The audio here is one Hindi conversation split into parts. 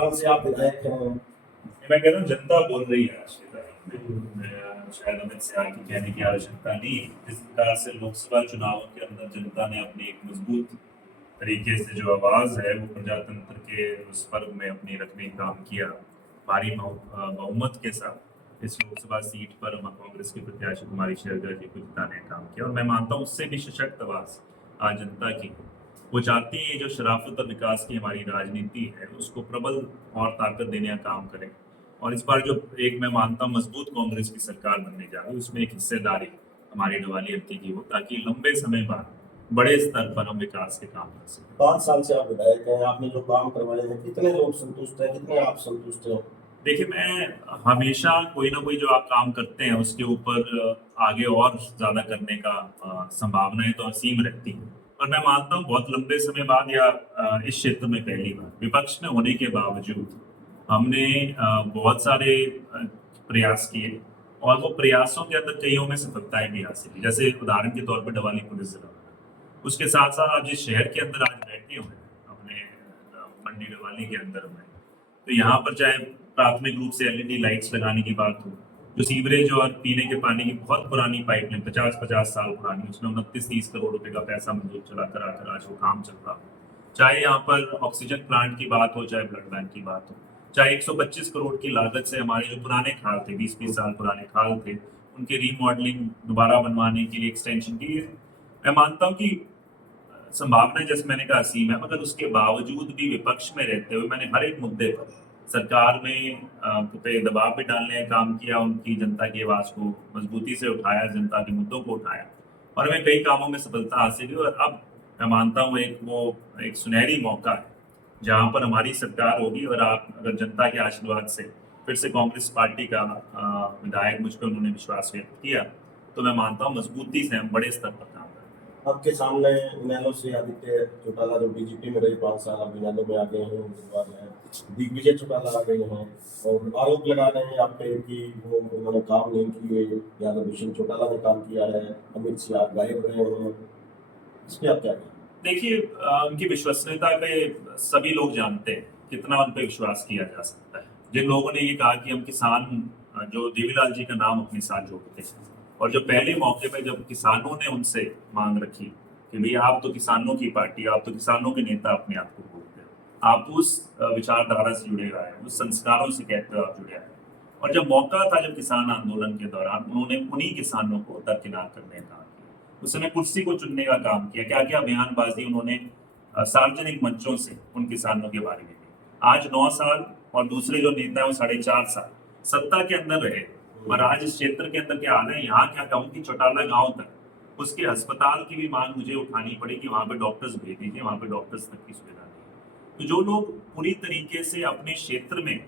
साल से आप विधायक हैं। मैं कह रहा हूँ जनता बोल रही है आज के तारीख में। शायद अमित शाह की कहने की आवश्यकता नहीं है। जिस प्रकार से लोकसभा चुनावों के अंदर जनता ने अपनी एक मजबूत तरीके से जो आवाज है वो प्रजातंत्र के उस पर्व में अपनी रखने का काम किया, भारी बहुमत के साथ इस लोकसभा सीट पर कांग्रेस के प्रत्याशी कुमारी शैलजा जी को जिताने का काम किया। और मैं मानता हूँ उससे भी सशक्त आवाज आज जनता की वो चाहती है जो शराफत और विकास की हमारी राजनीति है उसको प्रबल और ताकत देने का काम करें। और इस बार जो एक मैं मानता हूँ मजबूत कांग्रेस की सरकार बनने जा रही है उसमें एक हिस्सेदारी हमारी डवाली हल्के की हो, ताकि लंबे समय बाद बड़े स्तर पर हम विकास के काम कर सकें। 5 साल से आप विधायक हैं, आपने जो काम करवाए हैं, कितने लोग संतुष्ट हैं, कितने आप संतुष्ट हैं? देखिए, मैं हमेशा कोई ना कोई जो आप काम करते हैं उसके ऊपर आगे और ज्यादा करने का संभावनाएं तो असीम रहती हैं। पर मैं मानता हूँ बहुत लंबे समय बाद या इस क्षेत्र में पहली बार विपक्ष में होने के बावजूद हमने बहुत सारे प्रयास किए और वो प्रयासों के अंदर कईयों में सफलताएं भी हासिल की। जैसे उदाहरण के तौर पर डवाली पुलिस जिला, उसके साथ साथ आप जिस शहर के अंदर आज बैठे हुए हैं अपने मंडी डवाली के अंदर में, तो यहाँ पर चाहे प्राथमिक रूप से एलईडी लाइट्स लगाने की बात हो, जो सीवरेज और पीने के पानी की बहुत पुरानी पाइपलाइन 50-50 साल पुरानी, उसमें 29-30 करोड़ रुपए का पैसा मंजूर चला कराकर आज वो काम चल रहा हो, चाहे यहाँ पर ऑक्सीजन प्लांट की बात हो, चाहे ब्लड बैंक की बात हो, चाहे 125 करोड़ की लागत से हमारे जो पुराने खाल थे, 20-20 साल पुराने खाल थे, उनके रीमॉडलिंग दोबारा बनवाने के लिए एक्सटेंशन की है। मैं मानता हूँ कि संभावना जैसे मैंने कहा असीम है, मगर उसके बावजूद भी विपक्ष में रहते हुए मैंने हर एक मुद्दे पर सरकार में पे दबाव भी डालने का काम किया, उनकी जनता की आवाज को मजबूती से उठाया, जनता के मुद्दों को उठाया और हमें कई कामों में सफलता हासिल हुई। और अब मैं मानता हूँ एक सुनहरी मौका है जहां पर हमारी सरकार होगी और आप अगर जनता के आशीर्वाद से फिर से कांग्रेस पार्टी का विधायक मुझ पर उन्होंने विश्वास व्यक्त किया, तो मैं मानता हूँ मजबूती से हम बड़े स्तर पर काम करेंगे। आपके सामने इनेलो से आदित्य चौटाला जो बीजेपी में रहे 5 साल, अब इनेलो में आ गए हैं, उम्मीदवार हैं। दिग्विजय चौटाला आ गए हैं और आरोप लगा रहे हैं आप पे कि वो उन्होंने काम नहीं किए, यादव भूषण चौटाला ने काम किया है, अमित शाह गायब रहे हैं। इस पे आप क्या कहें? देखिए, उनकी विश्वसनीयता पे सभी लोग जानते हैं कितना उन पे विश्वास किया जा सकता है। जिन लोगों ने ये कहा कि हम किसान जो देवीलाल जी का नाम अपने साथ जोड़ते हैं, और जो पहले मौके पे जब किसानों ने उनसे मांग रखी कि भैया आप तो किसानों की पार्टी, आप तो किसानों के नेता अपने आप को बोलते हो, आप उस विचारधारा से जुड़े रहे हैं, उस संस्कारों से कहते हो आप जुड़े रहे हैं। और जब मौका था जब किसान आंदोलन के दौरान उन्होंने उन्हीं किसानों को दरकिनार करने का, उस समय कुर्सी को चुनने का काम किया, क्या क्या बयानबाजी उन्होंने सार्वजनिक मंचों से उन किसानों के बारे में की। आज 9 साल और दूसरे जो नेता है वो 4.5 साल सत्ता के अंदर रहे, और आज इस क्षेत्र के अंदर क्या हाल है, यहाँ क्या कहूँ कि चौटाला गांव तक उसके अस्पताल की भी मांग मुझे उठानी पड़ी कि वहां पे डॉक्टर्स भेज दीजिए, वहां पे डॉक्टर्स तक की सुविधा नहीं है। तो जो लोग पूरी तरीके से अपने क्षेत्र में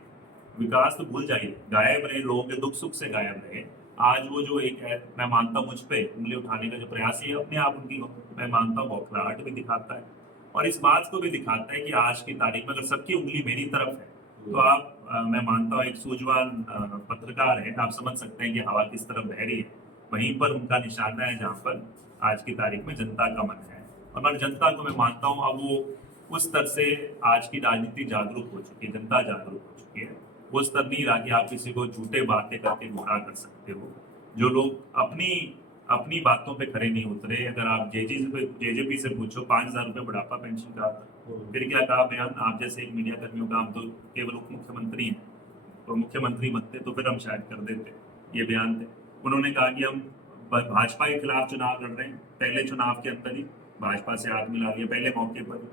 विकास तो भूल जाइए, गायब रहे, लोगों के दुख सुख से गायब रहे, आज वो जो एक है, मैं मानता हूँ मुझ पे उंगली उठाने का जो प्रयास है अपने आप उनकी मैं मानता हूँ बौखलाहट भी दिखाता है, और इस बात को भी दिखाता है कि आज की तारीख में अगर सबकी उंगली मेरी तरफ है तो आप मैं मानता हूँ एक सूझवान पत्रकार है, आप समझ सकते हैं कि हवा किस तरफ बह रही है, वहीं पर उनका निशाना है जहाँ पर आज की तारीख में जनता का मन है। और मैं जनता को मैं मानता हूँ अब वो उस स्तर से आज की राजनीति जागरूक हो चुकी है, जनता जागरूक हो चुकी है। वो स्तर नहीं रहा कि आप किसी को झूठे बातें करके गुमराह कर सकते हो। जो लोग अपनी अपनी बातों पे खड़े नहीं उतरे, अगर आप जेजेपी से पूछो 5,000 रुपये बुढ़ापा पेंशन का, फिर क्या कहा बयान, आप जैसे एक मीडिया कर्मियों का, हम तो केवल उप मुख्यमंत्री हैं, तो मुख्यमंत्री मत थे तो फिर हम शायद कर देते, ये बयान थे। उन्होंने कहा कि हम भाजपा के खिलाफ चुनाव लड़ रहे हैं, पहले चुनाव के अंदर ही भाजपा से हाथ मिला लिया पहले मौके पर,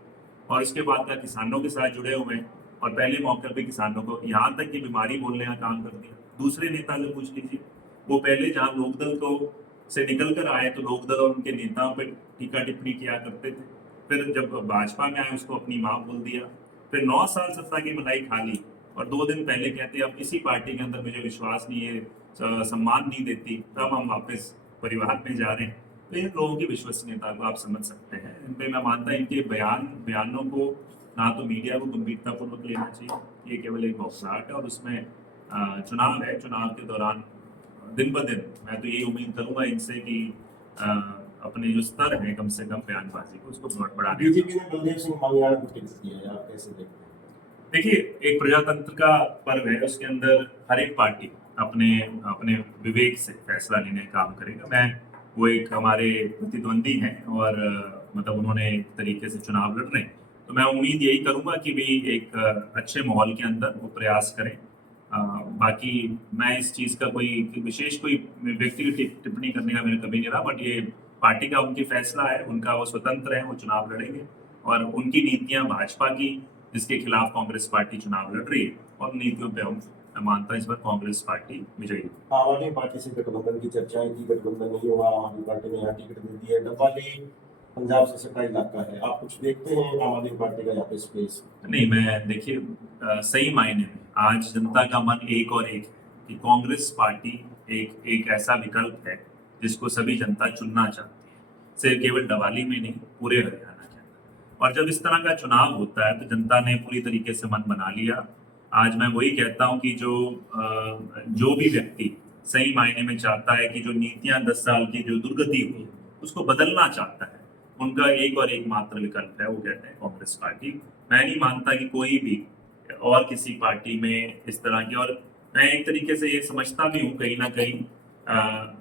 और इसके बाद का किसानों के साथ जुड़े हुए हैं और पहले मौके पर किसानों को यहाँ तक की बीमारी बोलने का काम कर दिया। दूसरे नेता से पूछ लीजिए, वो पहले जहाँ लोकदल को से निकल कर आए तो लोकदल और उनके नेताओं पर टीका टिप्पणी किया करते थे, फिर जब भाजपा में आए उसको अपनी माँ बोल दिया, फिर 9 साल सत्ता की मलाई खा ली और 2 दिन पहले कहते अब किसी पार्टी के अंदर मुझे विश्वास नहीं है, सम्मान नहीं देती, तब हम वापस परिवार में जा रहे हैं। तो इन लोगों की विश्वसनीयता को आप समझ सकते हैं। इन पे मैं मानता इनके बयानों को ना तो मीडिया को गंभीरतापूर्वक लेना चाहिए, ये केवल एक बौखलाहट है, और उसमें चुनाव है, चुनाव के दौरान दिन ब दिन मैं तो यही उम्मीद करूंगा इनसे कि अपने जो स्तर है कम से कम बयानबाजी को उसको बढ़ाने। बीजेपी ने बलदेव सिंह मांगलान को टिकट दिया है, आप कैसे देखते हैं? देखिए, एक प्रजातंत्र का पर्व है, उसके अंदर हर एक पार्टी अपने अपने विवेक से फैसला लेने का काम करेगा। वो एक हमारे प्रतिद्वंदी हैं और मतलब उन्होंने एक तरीके से चुनाव लड़ रहे हैं, तो मैं उम्मीद यही करूंगा कि भी एक अच्छे माहौल के अंदर वो प्रयास करें। बाकी मैं इस चीज़ का कोई विशेष कोई व्यक्तिगत टिप्पणी करने का मेरा कभी नहीं रहा, बट ये पार्टी का उनकी फैसला है, उनका वो स्वतंत्र है, वो चुनाव लड़ेंगे और उनकी नीतियां भाजपा की, जिसके खिलाफ कांग्रेस पार्टी चुनाव लड़ रही है, और नीतियों पे मैं मानता हूं इस बार कांग्रेस पार्टी विजयी होगी। आम आदमी पार्टी से गठबंधन की चर्चाएं की, गठबंधन नहीं हुआ, आम आदमी पार्टी ने यहाँ टिकट दे दी है। डब्बाली पंजाब से सटा इलाका है, आप कुछ देखते हैं आम आदमी पार्टी का यहाँ पे स्पेस? नहीं, मैं देखिए सही मायने में आज जनता का मन एक और एक है कि कांग्रेस पार्टी एक ऐसा विकल्प है जिसको सभी जनता चुनना चाहती है, सिर्फ केवल डवाली में नहीं, पूरे हरियाणा के अंदर। और जब इस तरह का चुनाव होता है तो जनता ने पूरी तरीके से मन बना लिया। आज मैं वही कहता हूं कि जो भी व्यक्ति सही मायने में चाहता है कि जो नीतियां 10 साल की जो दुर्गति हुई उसको बदलना चाहता है, उनका एक और एक मात्र विकल्प है, वो कहते हैं कांग्रेस पार्टी। मैं नहीं मानता कि कोई भी और किसी पार्टी में इस तरह की, और मैं एक तरीके से ये समझता भी हूँ कहीं ना कहीं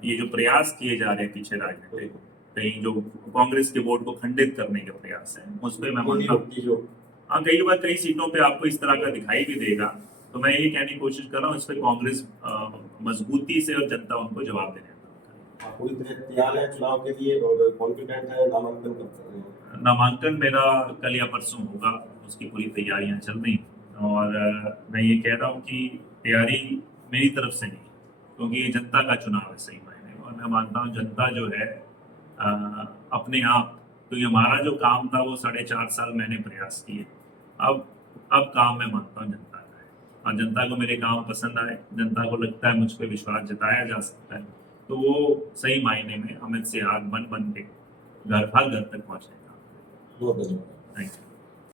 ये जो प्रयास किए जा रहे हैं पीछे राजनीतिक, कहीं जो कांग्रेस के वोट को खंडित करने के प्रयास है, उस पर मैं मानता हूँ। हाँ, कई बार कई सीटों पे आपको इस तरह का दिखाई भी देगा, तो मैं ये कहने की कोशिश कर रहा हूँ इस पर कांग्रेस मजबूती से और जनता उनको जवाब देने आप पूरी तरह तैयार है चुनाव के लिए और कॉन्फिडेंट है? नामांकन कब कर रहे हैं? नामांकन मेरा कल या परसों होगा, उसकी पूरी तैयारियां चल रही हैं और मैं ये कह रहा हूँ कि तैयारी मेरी तरफ से नहीं, क्योंकि ये जनता का चुनाव है सही मायने में, और मैं मानता हूँ जनता जो है अपने आप, तो हमारा जो काम था वो 4.5 साल मैंने प्रयास किए, अब काम मैं मानता हूँ जनता का है, और जनता को मेरे काम पसंद आए, जनता को लगता है मुझ पर विश्वास जताया जा सकता है, तो वो सही मायने में अमित से आग बन के हर घर तक पहुंचने का। बहुत धन्यवाद। Thank you.